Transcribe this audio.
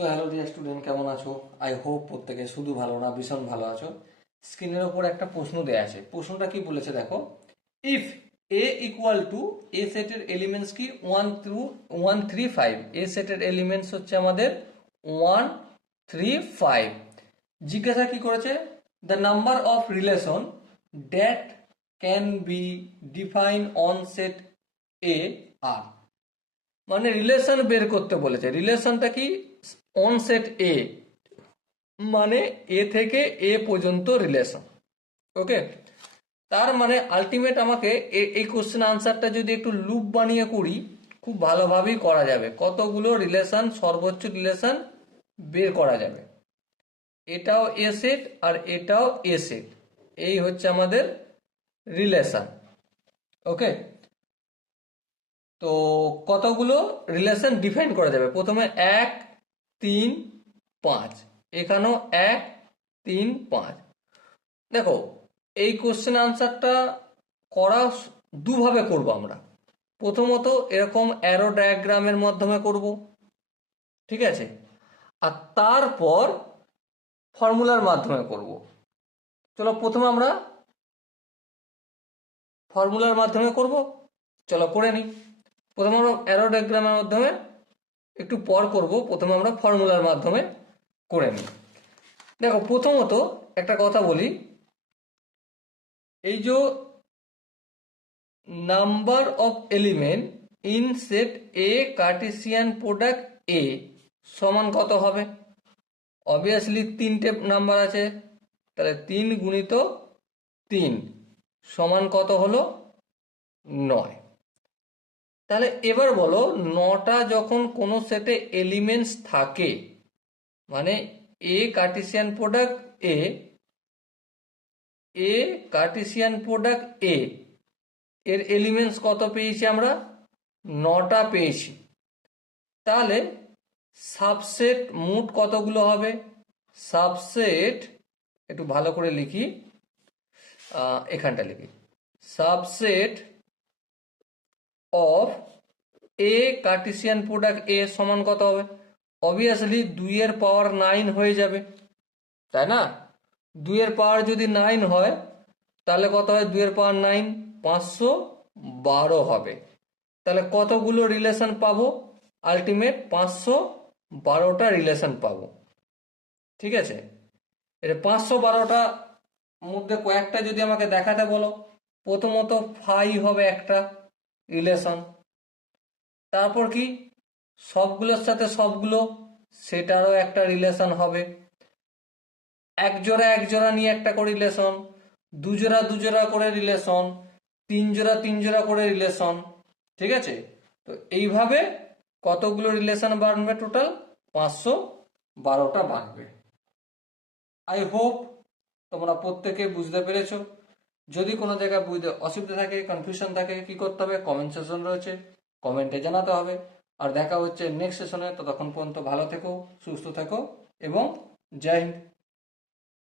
So hello dear student, কেমন আছো? I hope প্রত্যেকে শুধু ভালো না ভীষণ ভালো আছো। স্ক্রিনের ওপর একটা প্রশ্ন দেয়া আছে। প্রশ্নটা কি বলেছে দেখো, ইফ এ ইকুয়াল টু এ সেটের এলিমেন্টস কি 1 3 5। এ সেটের এলিমেন্টস হচ্ছে আমাদের 1 3 5। জিজ্ঞাসা কি করেছে, the number of relation that can be define on set A আর। মানে রিলেশন বের করতে বলেছে। রিলেশনটা কি? অন সেট এ, মানে এ থেকে এ পর্যন্ত রিলেশন। ওকে, তার মানে আলটিমেট আমাকে এই কোশ্চেন আনসারটা যদি একটু লুপ বানিয়ে করি, খুব ভালোভাবেই করা যাবে। কতগুলো রিলেশন, সর্বোচ্চ রিলেশন বের করা যাবে। এটাও এ সেট আর এটাও এ সেট, এই হচ্ছে আমাদের রিলেশন। ওকে, তো কতগুলো রিলেশন ডিফাইন করা যাবে? প্রথমে 1 3 5, এখানেও 1 3 5। দেখো, এই কোশ্চেন আনসারটা করা দুভাবে করব আমরা। প্রথমত এরকম অ্যারো ডায়াগ্রামের মাধ্যমে করব, ঠিক আছে, আর তারপর ফর্মুলার মাধ্যমে করব। চলো প্রথমে আমরা ফর্মুলার মাধ্যমে করব, চলো করে নিই। প্রথমে আমরা অ্যারো ডায়াগ্রামের মাধ্যমে একটু পর করব, প্রথমে আমরা ফর্মুলার মাধ্যমে করে নিই। দেখো, প্রথমত একটা কথা বলি, এই যে number of element in set A Cartesian product A সমান কত হবে? অবভিয়াসলি তিনটে নাম্বার আছে, তাহলে 3 × 3 সমান কত হলো? 9। তাহলে এবার বলো, 9টা যখন কোনো সেটে এলিমেন্টস থাকে, মানে এ কার্টেসিয়ান প্রোডাক্ট এ কার্টেসিয়ান প্রোডাক্ট এ এর এলিমেন্টস কত পেয়েছি আমরা? 9টা পেয়েছি। তাহলে সাবসেট মোট কতগুলো হবে? সাবসেট একটু ভালো করে লিখি, এখানটা লিখি, subset of A Cartesian product A সমান কত হবে? অবভিয়াসলি 2 এর পাওয়ার 9 হয়ে যাবে, তাই না? 2 এর পাওয়ার যদি 9 হয়, তাহলে কত হয়? 2 এর পাওয়ার 9 512 হবে। তাহলে কতগুলো রিলেশন পাবো? আলটিমেট 512টা রিলেশন পাবো, ঠিক আছে। এটা 512টা মধ্যে কয়েকটা যদি আমাকে দেখাতে বলো। প্রথমত ফাই হবে একটা রিলেশন, তারপর কি সবগুলোর সাথে সবগুলো, সেটারও একটা রিলেশন হবে। এক জোড়া নিয়ে একটা করে রিলেশন, দুজোড়া করে রিলেশন, 3 জোড়া করে রিলেশন, ঠিক আছে। তো এইভাবে কতগুলো রিলেশন বাড়বে? টোটাল 512টা বাড়বে। আই হোপ তোমরা প্রত্যেকে বুঝতে পেরেছো। যদি কোনো জায়গায় বুঝতে অসুবিধা থাকে, কনফিউশন থাকে, কি করতে হবে? কমেন্ট সেশন রয়েছে, কমেন্টে জানাতে হবে। আর দেখা হচ্ছে নেক্সট সেশনে। ততক্ষণ পর্যন্ত ভালো থেকো, সুস্থ থেকো এবং জয় হিন্দ।